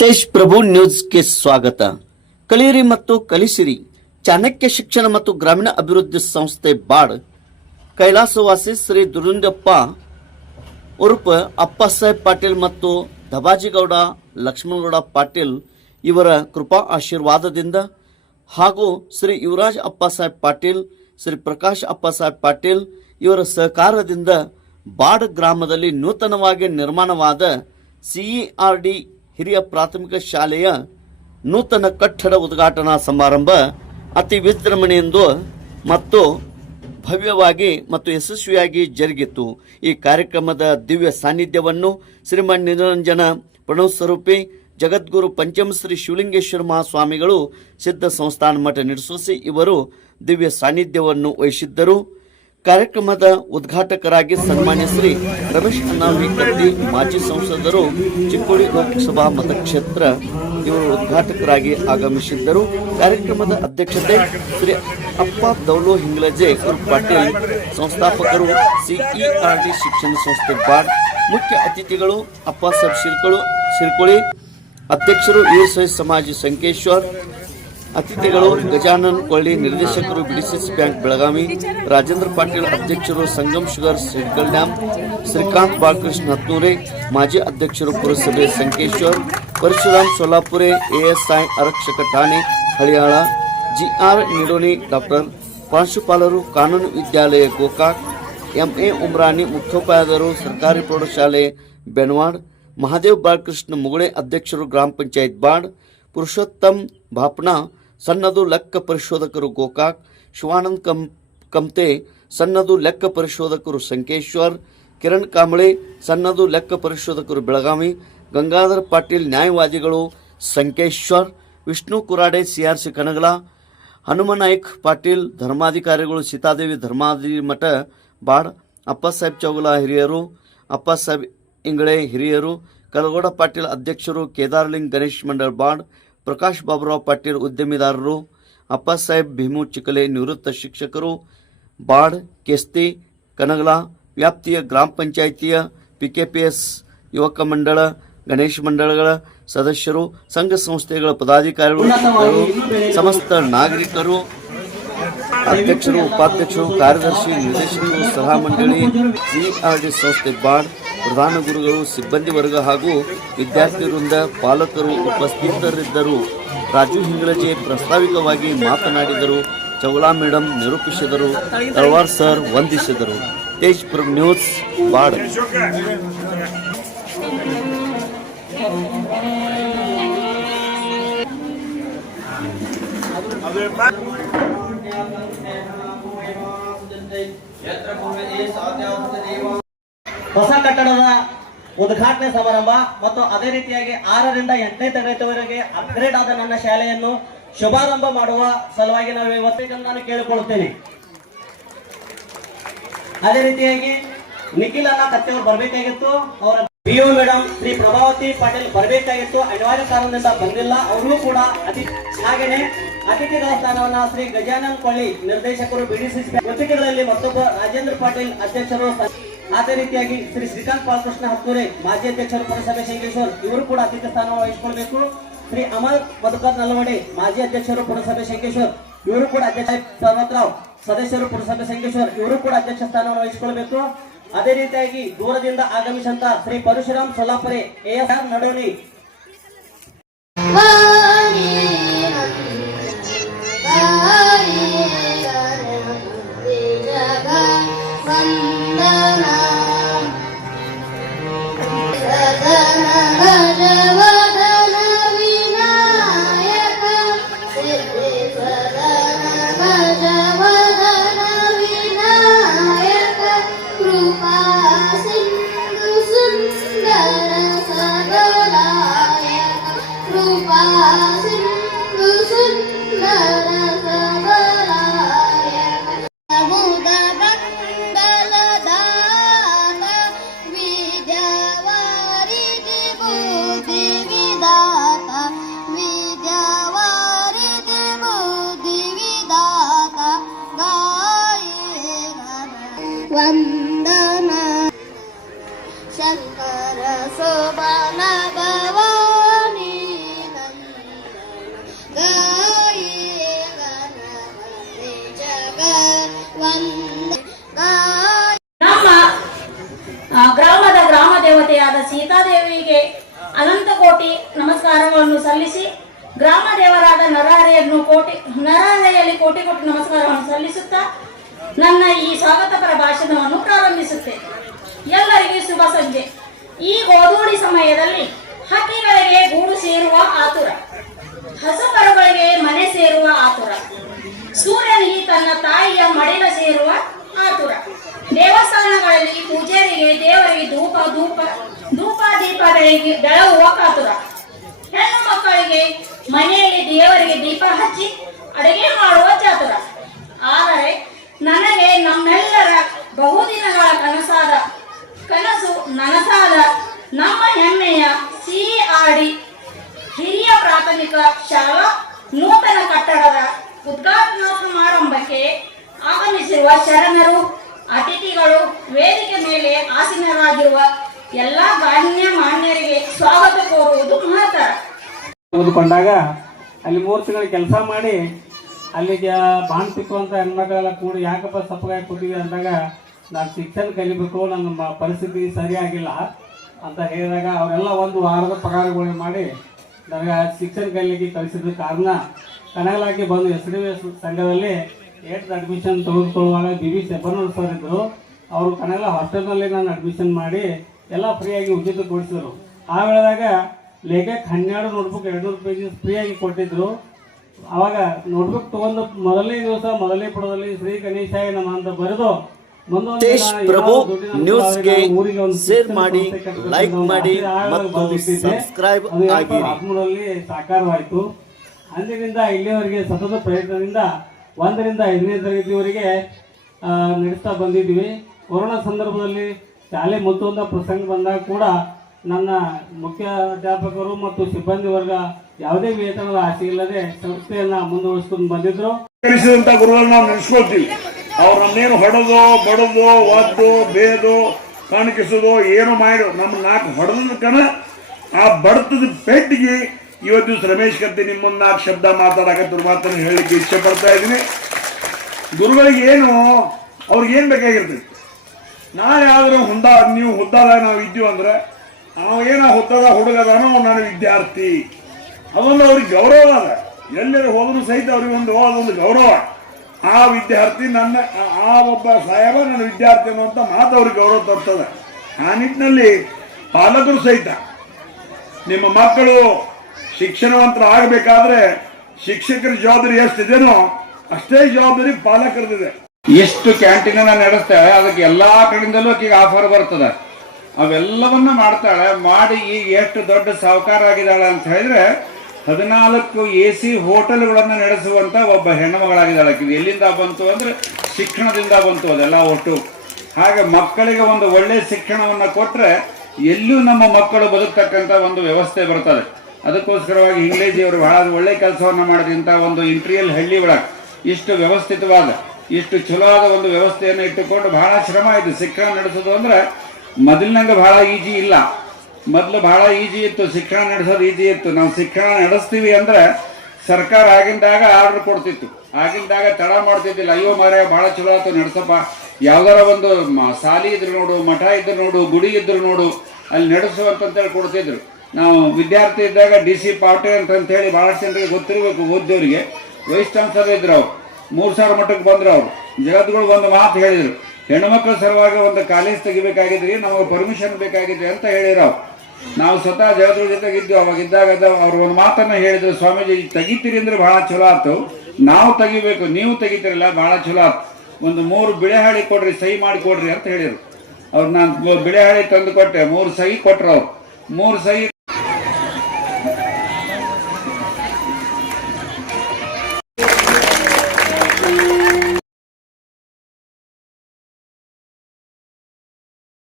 ತೇಜ್ ಪ್ರಭು ನ್ಯೂಸ್ಗೆ ಸ್ವಾಗತ. ಕಲಿಯಿರಿ ಮತ್ತು ಕಲಿಸಿರಿ. ಚಾಣಕ್ಯ ಶಿಕ್ಷಣ ಮತ್ತು ಗ್ರಾಮೀಣ ಅಭಿವೃದ್ಧಿ ಸಂಸ್ಥೆ ಬಾಡ್ ಕೈಲಾಸವಾಸಿ ಶ್ರೀ ದುರುಂಡಪ್ಪ ಉರ್ಫ್ ಅಪ್ಪಸಾಹೇಬ್ ಪಾಟೀಲ್ ಮತ್ತು ದಬಾಜಿಗೌಡ ಲಕ್ಷ್ಮಣಗೌಡ ಪಾಟೀಲ್ ಇವರ ಕೃಪಾ ಆಶೀರ್ವಾದದಿಂದ ಹಾಗೂ ಶ್ರೀ ಯುವರಾಜ್ ಅಪ್ಪಸಾಹೇಬ್ ಪಾಟೀಲ್, ಶ್ರೀ ಪ್ರಕಾಶ್ ಅಪ್ಪಸಾಹೇಬ್ ಪಾಟೀಲ್ ಇವರ ಸಹಕಾರದಿಂದ ಬಾಡ್ ಗ್ರಾಮದಲ್ಲಿ ನೂತನವಾಗಿ ನಿರ್ಮಾಣವಾದ ಸಿಇಆರ್ಡಿ ಹಿರಿಯ ಪ್ರಾಥಮಿಕ ಶಾಲೆಯ ನೂತನ ಕಟ್ಟಡ ಉದ್ಘಾಟನಾ ಸಮಾರಂಭ ಅತಿ ವಿಜೃಂಭಣೆಯಿಂದ ಮತ್ತು ಭವ್ಯವಾಗಿ ಮತ್ತು ಯಶಸ್ವಿಯಾಗಿ ಜರುಗಿತು. ಈ ಕಾರ್ಯಕ್ರಮದ ದಿವ್ಯ ಸಾನ್ನಿಧ್ಯವನ್ನು ಶ್ರೀಮನ್ ನಿರಂಜನ ಪ್ರಣವ್ ಸ್ವರೂಪಿ ಜಗದ್ಗುರು ಪಂಚಮಶ್ರೀ ಶಿವಲಿಂಗೇಶ್ವರ ಮಹಾಸ್ವಾಮಿಗಳು ಸಿದ್ಧ ಸಂಸ್ಥಾನ ಮಠ ನಡೆಸಿ ಇವರು ದಿವ್ಯ ಸಾನ್ನಿಧ್ಯವನ್ನು ವಹಿಸಿದ್ದರು. ಕಾರ್ಯಕ್ರಮದ ಉದ್ಘಾಟಕರಾಗಿ ಸನ್ಮಾನ್ಯ ಶ್ರೀ ರಮೇಶ್ ಅಣ್ಣಾವಿ ಕತ್ತಿ, ಮಾಜಿ ಸಂಸದರು, ಚಿಕ್ಕೋಡಿ ಲೋಕಸಭಾ ಮತಕ್ಷೇತ್ರ ಇವರು ಉದ್ಘಾಟಕರಾಗಿ ಆಗಮಿಸಿದ್ದರು. ಕಾರ್ಯಕ್ರಮದ ಅಧ್ಯಕ್ಷತೆ ಶ್ರೀ ಅಪ್ಪ ದೌಲು ಹಿಂಗ್ಲಜೆ ಪಾಟೀಲ್, ಸಂಸ್ಥಾಪಕರು ಸಿಇಆರ್ಡಿ ಶಿಕ್ಷಣ ಸಂಸ್ಥೆ ಬಾಡ್. ಮುಖ್ಯ ಅತಿಥಿಗಳು ಅಪ್ಪಸಾಹೇಬ್ ಶಿರ್ಕೋಳಿ, ಅಧ್ಯಕ್ಷರು ವೀರಶೈವ ಸಮಾಜ ಸಂಕೇಶ್ವರ್. ಅತಿಥಿಗಳು ಗಜಾನನ್ ಕೊಳ್ಳಿ, ನಿರ್ದೇಶಕರು ಬಿಡಿಸಿಸಿ ಬ್ಯಾಂಕ್ ಬೆಳಗಾವಿ, ರಾಜೇಂದ್ರ ಪಾಟೀಲ್, ಅಧ್ಯಕ್ಷರು ಸಂಗಮ್ ಶುಗರ್ ಸಿಡ್ಕಲ್ ಡ್ಯಾಂ, ಶ್ರೀಕಾಂತ್ ಬಾಲಕೃಷ್ಣ ಹತ್ನೂರೆ, ಮಾಜಿ ಅಧ್ಯಕ್ಷರು ಪುರಸಭೆ ಸಂಕೇಶ್ವರ್, ಪರಶುರಾಮ್ ಸೋಲಾಪುರೆ, ಎಎಸ್ಐ ಆರಕ್ಷಕ ಠಾಣೆ ಹಳಿಯಾಳ, ಜಿಆರ್ ನಿಡೋನಿ, ಡಾಕ್ಟರ್ ಪ್ರಾಂಶುಪಾಲರು, ಕಾನೂನು ವಿದ್ಯಾಲಯ ಗೋಕಾಕ್, ಎಂಎ ಉಮ್ರಾನಿ, ಮುಖ್ಯೋಪಾಧ್ಯಾಯರು, ಸರ್ಕಾರಿ ಪ್ರೌಢಶಾಲೆ ಬೆನವಾಡ್, ಮಹಾದೇವ್ ಬಾಲಕೃಷ್ಣ ಮುಗುಳೆ, ಅಧ್ಯಕ್ಷರು ಗ್ರಾಮ ಪಂಚಾಯತ್ ಬಾಡ್, ಪುರುಷೋತ್ತಮ್ ಭಾಪ್ನಾ, ಸನ್ನದು ಲೆಕ್ಕ ಪರಿಶೋಧಕರು ಗೋಕಾಕ್, ಶಿವಾನಂದ್ ಕಮ್ತೆ, ಸನ್ನದು ಲೆಕ್ಕ ಪರಿಶೋಧಕರು ಸಂಕೇಶ್ವರ್, ಕಿರಣ್ ಕಾಂಬಳೆ, ಸನ್ನದು ಲೆಕ್ಕ ಪರಿಶೋಧಕರು ಬೆಳಗಾವಿ, ಗಂಗಾಧರ್ ಪಾಟೀಲ್, ನ್ಯಾಯವಾದಿಗಳು ಸಂಕೇಶ್ವರ್, ವಿಷ್ಣು ಕುರಾಡೆ, ಸಿಆರ್ಸಿ ಕನಗಲ, ಹನುಮನಾಯ್ಕ್ ಪಾಟೀಲ್, ಧರ್ಮಾಧಿಕಾರಿಗಳು ಸೀತಾದೇವಿ ಧರ್ಮಾಧಿಮಠ ಬಾಡ್, ಅಪ್ಪಸಾಹೇಬ್ ಚೌಗಲ ಹಿರಿಯರು, ಅಪ್ಪಸಾಹೇಬ್ ಇಂಗಳೆ ಹಿರಿಯರು, ಕಲಗೌಡ ಪಾಟೀಲ್ ಅಧ್ಯಕ್ಷರು, ಕೇದಾರ್ಲಿಂಗ್ ಗಣೇಶ್ ಮಂಡળ ಬಾಡ್, ಪ್ರಕಾಶ್ ಬಾಬುರಾವ್ ಪಾಟೀಲ್ ಉದ್ಯಮಿದಾರರು, ಅಪ್ಪಸಾಹೇಬ್ ಭೀಮು ಚಿಕಲೆ ನಿವೃತ್ತ ಶಿಕ್ಷಕರು ಬಾಡ್, ಕೆಸ್ತಿ ಕನಗಲ ವ್ಯಾಪ್ತಿಯ ಗ್ರಾಮ ಪಂಚಾಯಿತಿಯ ಪಿಕೆಪಿಎಸ್ ಯುವಕ ಮಂಡಳ, ಗಣೇಶ ಮಂಡಳಗಳ ಸದಸ್ಯರು, ಸಂಘ ಸಂಸ್ಥೆಗಳ ಪದಾಧಿಕಾರಿಗಳು, ಸಮಸ್ತ ನಾಗರಿಕರು, ಅಧ್ಯಕ್ಷರು, ಉಪಾಧ್ಯಕ್ಷರು, ಕಾರ್ಯದರ್ಶಿ, ನಿರ್ದೇಶಕರು, ಸಲಹಾ ಮಂಡಳಿ, ಸಿಇಆರ್ಡಿ ಸಂಸ್ಥೆ ಬಾಡ್, ಪ್ರಧಾನ ಗುರುಗಳು, ಸಿಬ್ಬಂದಿ ವರ್ಗ ಹಾಗೂ ವಿದ್ಯಾರ್ಥಿ ವೃಂದ, ಪಾಲಕರು ಉಪಸ್ಥಿತರಿದ್ದರು. ರಾಜು ಹಿಂಗ್ಲಜೆ ಪ್ರಾಸ್ತಾವಿಕವಾಗಿ ಮಾತನಾಡಿದರು. ಚೌಲಾ ಮೇಡಮ್ ನಿರೂಪಿಸಿದರು. ತಳವಾರ್ ಸರ್ ವಂದಿಸಿದರು. ತೇಜ್ ಪ್ರಭು ನ್ಯೂಸ್ ಬಾಡ್. ಹೊಸ ಕಟ್ಟಡದ ಉದ್ಘಾಟನೆ ಸಮಾರಂಭ ಮತ್ತು ಅದೇ ರೀತಿಯಾಗಿ 6ರಿಂದ 8ನೇ ತರಗತಿವರೆಗೆ ಅಪ್ಗ್ರೇಡ್ ಆದ ನನ್ನ ಶಾಲೆಯನ್ನು ಶುಭಾರಂಭ ಮಾಡುವ ಸಲುವಾಗಿ ನಾವು ಇವತ್ತಿಗೆ ನಾನು ಕೇಳಿಕೊಳ್ಳುತ್ತೇನೆ. ಅದೇ ರೀತಿಯಾಗಿ ನಿಖಿಲ್ ಅಣ್ಣ ಕತ್ತೆಯವರು ಬರಬೇಕಾಗಿತ್ತು. ಅವರ ಪಿಯು ಮೇಡಮ್ ಶ್ರೀ ಪ್ರಭಾವತಿ ಪಾಟೀಲ್ ಬರಬೇಕಾಗಿತ್ತು, ಅನಿವಾರ್ಯ ಕಾರಣದಿಂದ ಬಂದಿಲ್ಲ. ಅವರು ಕೂಡ ಹಾಗೆಯೇ ಅತಿಥಿಗಳ ಸ್ಥಾನವನ್ನ ಶ್ರೀ ಗಜಾನನ್ ಕೊಳ್ಳಿ, ನಿರ್ದೇಶಕರು ಬಿಡಿಸಿಸಿ ಅತಿಥಿಗಳಲ್ಲಿ ಮತ್ತೊಬ್ಬ ರಾಜೇಂದ್ರ ಪಾಟೀಲ್ ಅಧ್ಯಕ್ಷರು, ಅದೇ ರೀತಿಯಾಗಿ ಶ್ರೀ ಶ್ರೀಕಾಂತ್ ಬಾಲಕೃಷ್ಣ ಹತ್ತೂರೆ ಮಾಜಿ ಅಧ್ಯಕ್ಷರು ಪುರಸಭೆ ಶಂಕೇಶ್ವರ್ ಇವರು ಕೂಡ ಅತಿಥಿ ಸ್ಥಾನ ವಹಿಸಿಕೊಳ್ಬೇಕು. ಶ್ರೀ ಅಮರ್ ಮಧುಕರ್ ನಲ್ಲವಡೆ ಮಾಜಿ ಅಧ್ಯಕ್ಷರು ಪುರಸಭೆ ಶಂಕೇಶ್ವರ್ ಇವರು ಕೂಡ ಅಧ್ಯಕ್ಷ, ಸರ್ವತ್ರಾವ್ ಸದಸ್ಯರು ಪುರಸಭೆ ಶಂಕೇಶ್ವರ್ ಇವರು ಕೂಡ ಅಧ್ಯಕ್ಷ ಸ್ಥಾನವನ್ನು ವಹಿಸಿಕೊಳ್ಬೇಕು. ಅದೇ ರೀತಿಯಾಗಿ ದೂರದಿಂದ ಆಗಮಿಸಂತ ಶ್ರೀ ಪರಶುರಾಮ್ ಸೋಲಾಪುರೆ, ಎಎಸ್ಆರ್ ನಡೋನಿ, ವಂದನಾ ಶಂಕರ ಸೋಬಾನ ಭವಾನಿ ನಮಸ್ಕಾರಗಳನ್ನು ಸಲ್ಲಿಸಿ ಗ್ರಾಮ ದೇವರಾದ ನರಹರೆಯಲ್ಲಿ ಕೋಟಿ ಕೋಟಿ ನಮಸ್ಕಾರವನ್ನು ಸಲ್ಲಿಸುತ್ತಾ ನನ್ನ ಈ ಸ್ವಾಗತಪರ ಭಾಷಣವನ್ನು ಪ್ರಾರಂಭಿಸುತ್ತೇನೆ. ಎಲ್ಲರಿಗೂ ಶುಭ ಸಂಜೆ. ಈ ಗೋಧೂಳಿ ಸಮಯದಲ್ಲಿ ಹಕ್ಕಿಗಳಿಗೆ ಗೂಡು ಸೇರುವ ಆತುರ, ಹಸುಕರುಗಳಿಗೆ ಮನೆ ಸೇರುವ ಆತುರ, ಸೂರ್ಯನಿಗೆ ತನ್ನ ತಾಯಿಯ ಮಡಿಲ ಸೇರುವ ಆತುರ, ದೇವಸ್ಥಾನಗಳಲ್ಲಿ ಪೂಜಾರಿಗೆ ದೇವರಿಗೆ ದೀಪಗಳಿಗೆ ಬೆಳಗುವ ಕಾತುರ, ಹೆಣ್ಣು ಮಕ್ಕಳಿಗೆ ಮನೆಯಲ್ಲಿ ದೇವರಿಗೆ ದೀಪ ಹಚ್ಚಿ ಅಡುಗೆ ಮಾಡುವ ಚಾತುರ. ಆದರೆ ನನಗೆ ನಮ್ಮೆಲ್ಲರ ಬಹುದಿನಗಳ ಕನಸು ನನಸಾದ ನಮ್ಮ ಹೆಮ್ಮೆಯ CRD ಹಿರಿಯ ಪ್ರಾಥಮಿಕ ಶಾಲಾ ನೂತನ ಕಟ್ಟಡದ ಉದ್ಘಾಟನಾ ಸಮಾರಂಭಕ್ಕೆ ಆಗಮಿಸಿರುವ ಶರಣರು, ಅತಿಥಿಗಳು, ವೇದಿಕೆ ಮೇಲೆ ಆಸೀನರಾಗಿರುವ ಎಲ್ಲ ಮಾನ್ಯರಿಗೆ ಸ್ವಾಗತ ಕೋರುವುದು ಮಹತ್ತರ. ತೆಗೆದುಕೊಂಡಾಗ ಅಲ್ಲಿ 3 ತಿಂಗಳು ಕೆಲಸ ಮಾಡಿ ಅಲ್ಲಿಗೆ ಬಾಣ್ ತಿಕ್ಕುವಂಥ ಹೆಣ್ಮಕ್ಳೆಲ್ಲ ಕೂಡಿ ಯಾಕಪ್ಪ ಸಪ್ಪಗಾಗಿ ಕೂತಿದ್ವಿ ಅಂದಾಗ ನಾನು ಶಿಕ್ಷಣ ಕಲಿಬೇಕು, ನನ್ನ ಪರಿಸ್ಥಿತಿ ಸರಿಯಾಗಿಲ್ಲ ಅಂತ ಹೇಳಿದಾಗ ಅವರೆಲ್ಲ 1 ವಾರದ ಪಗಾರಗಳು ಮಾಡಿ ನನಗೆ ಶಿಕ್ಷಣ ಕಲಿಲಿಕ್ಕೆ ಕಲಿಸಿದ ಕಾರಣ ಕನಗಲಾಗಿ ಬಂದು SDVS ಸಂಘದಲ್ಲಿ 8th ಅಡ್ಮಿಷನ್ ತೆಗೆದುಕೊಳ್ಳುವಾಗ BB ಸೆಬನೂರ್ ಸರ್ ಇದ್ದರು. ಅವರು ಕನಗಲ ಹಾಸ್ಟೆಲ್ನಲ್ಲಿ ನಾನು ಅಡ್ಮಿಷನ್ ಮಾಡಿ ಎಲ್ಲ ಫ್ರೀಯಾಗಿ ಉಚಿತಗೊಳಿಸಿದರು. ಆ ವೇಳೆದಾಗ ಲೇಖಕ್ಕೆ 12 ನೋಟ್ಬುಕ್ 200 ಪೇಜಸ್ ಫ್ರೀಯಾಗಿ ಕೊಟ್ಟಿದ್ರು. ಅವಾಗ ನೋಟ್ಬುಕ್ ತೊಗೊಂಡು ಮೊದಲನೇ ದಿವಸ ಮೊದಲನೇ ಪುಟದಲ್ಲಿ ಶ್ರೀ ಗಣೇಶಾಯ ನಮ ಅಂತ ಬರೆದು ತೇಜ್ ಪ್ರಭು ನ್ಯೂಸ್ಗೆ ಶೇರ್ ಮಾಡಿ, ಲೈಕ್ ಮಾಡಿ ಮತ್ತು ಸಬ್ಸ್ಕ್ರೈಬ್ ಆಗಿ. 13ರಲ್ಲಿ ಸಾಕಾರವಾಯಿತು. ಅಂದಿನಿಂದ ಇಲ್ಲಿಯವರೆಗೆ ಸತತ ಪ್ರಯತ್ನದಿಂದ 1ರಿಂದ 5ನೇ ತರಗತಿಯವರೆಗೆ ನಡೆಸ್ತಾ ಬಂದಿದ್ವಿ. ಕೊರೋನಾ ಸಂದರ್ಭದಲ್ಲಿ ಶಾಲೆ ಮುಚ್ಚುವಂಥ ಪ್ರಸಂಗ ಬಂದಾಗ ಕೂಡ ನನ್ನ ಮುಖ್ಯ ಅಧ್ಯಾಪಕರು ಮತ್ತು ಸಿಬ್ಬಂದಿ ವರ್ಗ ಯಾವುದೇ ವೇತನದ ಆಸೆ ಇಲ್ಲದೆ ಸಂಸ್ಥೆಯನ್ನ ಮುಂದುವರಿಸಿಕೊಂಡು ಬಂದಿದ್ರು. ಕಲಿಸಿದಂತ ಗುರುಗಳನ್ನ ನಾವು ನೆನೆಸ್ಕೊಳ್ತೀವಿ. ಅವ್ರು ನಮ್ಮೇನು ಹೊಡೆದು ಬಡದು ಒದ್ದು ಬೇದು ಕಾಣಿಕಿಸೋದು ಏನು ಮಾಡಿ ನಮ್ಮ 4 ಹೊಡೆದಕ್ಕನ ಆ ಬಡತದ ಪೆಟ್ಟಿಗೆ ಇವತ್ತು ದಿವಸ ರಮೇಶ್ ಕತ್ತಿ ನಿಮ್ಮ 4 ಶಬ್ದ ಮಾತಾಡಕತ್ತಿರ ಮಾತನ್ನು ಹೇಳಲಿಕ್ಕೆ ಇಚ್ಛೆ ಪಡ್ತಾ ಇದ್ದೀನಿ. ಗುರುಗಳಿಗೆ ಏನು ಅವ್ರಿಗೇನು ಬೇಕಾಗಿರ್ತೈತಿ, ನಾಳೆ ಆದರೂ ನೀವು ಹುದ್ದಾದಾಗ ನಾವು ಇದ್ದೀವಿ ಅಂದ್ರೆ ಅವೇನ ಹುದ್ದದ ಹುಡುಗದಾನೋ ನನ್ನ ವಿದ್ಯಾರ್ಥಿ, ಅದೊಂದು ಅವ್ರಿಗೆ ಗೌರವ ಅದ. ಎಲ್ಲರೂ ಹೋದರೂ ಸಹಿತ ಅವ್ರಿಗೊಂದು ಅದೊಂದು ಗೌರವ. ಆ ವಿದ್ಯಾರ್ಥಿ ಆ ಒಬ್ಬ ಸಾಹೇಬ ನನ್ನ ವಿದ್ಯಾರ್ಥಿ ಅನ್ನುವಂಥ ಮಾತು ಅವ್ರಿಗೆ ಗೌರವ ತರ್ತದೆ. ಆ ನಿಟ್ಟಿನಲ್ಲಿ ಪಾಲಕರು ಸಹಿತ ನಿಮ್ಮ ಮಕ್ಕಳು ಶಿಕ್ಷಣವಂತರಾಗಬೇಕಾದ್ರೆ ಶಿಕ್ಷಕರ ಜವಾಬ್ದಾರಿ ಎಷ್ಟಿದೆನೋ ಅಷ್ಟೇ ಜವಾಬ್ದಾರಿ ಪಾಲಕರದಿದೆ. ಎಷ್ಟು ಕ್ಯಾಂಟೀನನ್ನ ನಡೆಸ್ತಾಳೆ, ಅದಕ್ಕೆ ಎಲ್ಲಾ ಕಡೆಯಿಂದಲೂ ಆಕೆಗೆ ಆಫರ್ ಬರ್ತದೆ. ಅವೆಲ್ಲವನ್ನ ಮಾಡ್ತಾಳೆ. ಮಾಡಿ ಈಗ ಎಷ್ಟು ದೊಡ್ಡ ಸಾಹುಕಾರ ಆಗಿದ್ದಾಳೆ ಅಂತ ಹೇಳಿದ್ರೆ 14 AC ಹೋಟೆಲ್ಗಳನ್ನ ನಡೆಸುವಂತ ಒಬ್ಬ ಹೆಣ್ಣು ಮಗಳಾಗಿದ್ದಾಳೆ. ಎಲ್ಲಿಂದ ಬಂತು ಅಂದ್ರೆ ಶಿಕ್ಷಣದಿಂದ ಬಂತು ಅದೆಲ್ಲ ಒಟ್ಟು. ಹಾಗೆ ಮಕ್ಕಳಿಗೆ ಒಂದು ಒಳ್ಳೆ ಶಿಕ್ಷಣವನ್ನ ಕೊಟ್ರೆ ಎಲ್ಲೂ ನಮ್ಮ ಮಕ್ಕಳು ಬದುಕ್ತಕ್ಕಂಥ ಒಂದು ವ್ಯವಸ್ಥೆ ಬರ್ತದೆ. ಅದಕ್ಕೋಸ್ಕರವಾಗಿ ಇಂಗ್ಲೇಜಿಯವರು ಬಹಳ ಒಳ್ಳೆ ಕೆಲಸವನ್ನ ಮಾಡಿದಂಥ ಒಂದು ಇಂಟೀರಿಯಲ್ ಹಳ್ಳಿ ಒಳಗೆ ಇಷ್ಟು ವ್ಯವಸ್ಥಿತವಾದ ಇಷ್ಟು ಚಲೋ ಆದ ಒಂದು ವ್ಯವಸ್ಥೆಯನ್ನು ಇಟ್ಟುಕೊಂಡು ಬಹಳ ಶ್ರಮ ಇದೆ ಶಿಕ್ಷಣ ನಡೆಸೋದು. ಅಂದ್ರೆ ಮೊದಲಿನಂಗೆ ಬಹಳ ಈಜಿ ಇಲ್ಲ. ಮೊದಲು ಬಹಳ ಈಜಿ ಇತ್ತು, ಶಿಕ್ಷಣ ನಡೆಸೋದು ಈಜಿ ಇತ್ತು. ನಾವು ಶಿಕ್ಷಣ ನಡೆಸ್ತೀವಿ ಅಂದ್ರೆ ಸರ್ಕಾರ ಆಗಿಂದಾಗ ಆರ್ಡರ್ ಕೊಡ್ತಿತ್ತು, ಆಗಿಂದಾಗ ತಡ ಮಾಡ್ತಿದ್ದಿಲ್ಲ. ಅಯ್ಯೋ ಮಾರೇ ಬಹಳ ಚಲೋ ಆಯ್ತು ನಡೆಸಪ್ಪ, ಯಾವ್ದಾರ ಒಂದು ಸಾಲಿ ಇದ್ರು ನೋಡು, ಮಠ ಇದ್ರು ನೋಡು, ಗುಡಿ ಇದ್ರು ನೋಡು, ಅಲ್ಲಿ ನಡೆಸುವಂತೇಳಿ ಕೊಡ್ತಿದ್ರು. ನಾವು ವಿದ್ಯಾರ್ಥಿ ಇದ್ದಾಗ DC ಪಾವಟೆ ಅಂತ ಹೇಳಿ ಬಹಳಷ್ಟು ಜನರಿಗೆ ಗೊತ್ತಿರಬೇಕು, ಓದ್ದವರಿಗೆ. ವೈಸ್ ಚಾನ್ಸಲರ್ ಇದ್ರು, ಅವ್ರು 3000 ಮಟ್ಟಕ್ಕೆ ಬಂದ್ರು. ಅವರು ಜಗದ್ಗಳು ಒಂದು ಮಾತು ಹೇಳಿದ್ರು, ಹೆಣ್ಮಕ್ಳ ಸಲುವಾಗಿ ಒಂದು ಕಾಲೇಜ್ ತೆಗಿಬೇಕಾಗಿದ್ರಿ, ನಮಗೆ ಪರ್ಮಿಷನ್ ಬೇಕಾಗಿದ್ರಿ ಅಂತ ಹೇಳಿರೋ. ನಾವು ಸ್ವತಃ ಜಗದ್ಗಳ ಜೊತೆಗಿದ್ವಿ. ಅವಾಗಿದ್ದಾಗ ಅವ್ರು ಒಂದು ಮಾತನ್ನ ಹೇಳಿದ್ರು, ಸ್ವಾಮೀಜಿ ತೆಗಿತೀರಿ ಅಂದ್ರೆ ಬಹಳ ಚಲೋ ಆಯ್ತು, ನಾವು ತೆಗಿಬೇಕು, ನೀವು ತೆಗಿತೀರಲ್ಲ ಬಹಳ ಚಲೋ ಆಯ್ತು, ಒಂದು 3 ಬಿಳೆಹಾಳಿ ಕೊಡ್ರಿ, ಸಹಿ ಮಾಡಿ ಕೊಡ್ರಿ ಅಂತ ಹೇಳಿದ್ರು. ಅವ್ರು ನಾನು ಬಿಳೆಹಾಳಿ ತಂದು ಕೊಟ್ಟೆ, 3 ಸಹಿ ಕೊಟ್ರು. ಅವ್ರು 3 ಸಹಿ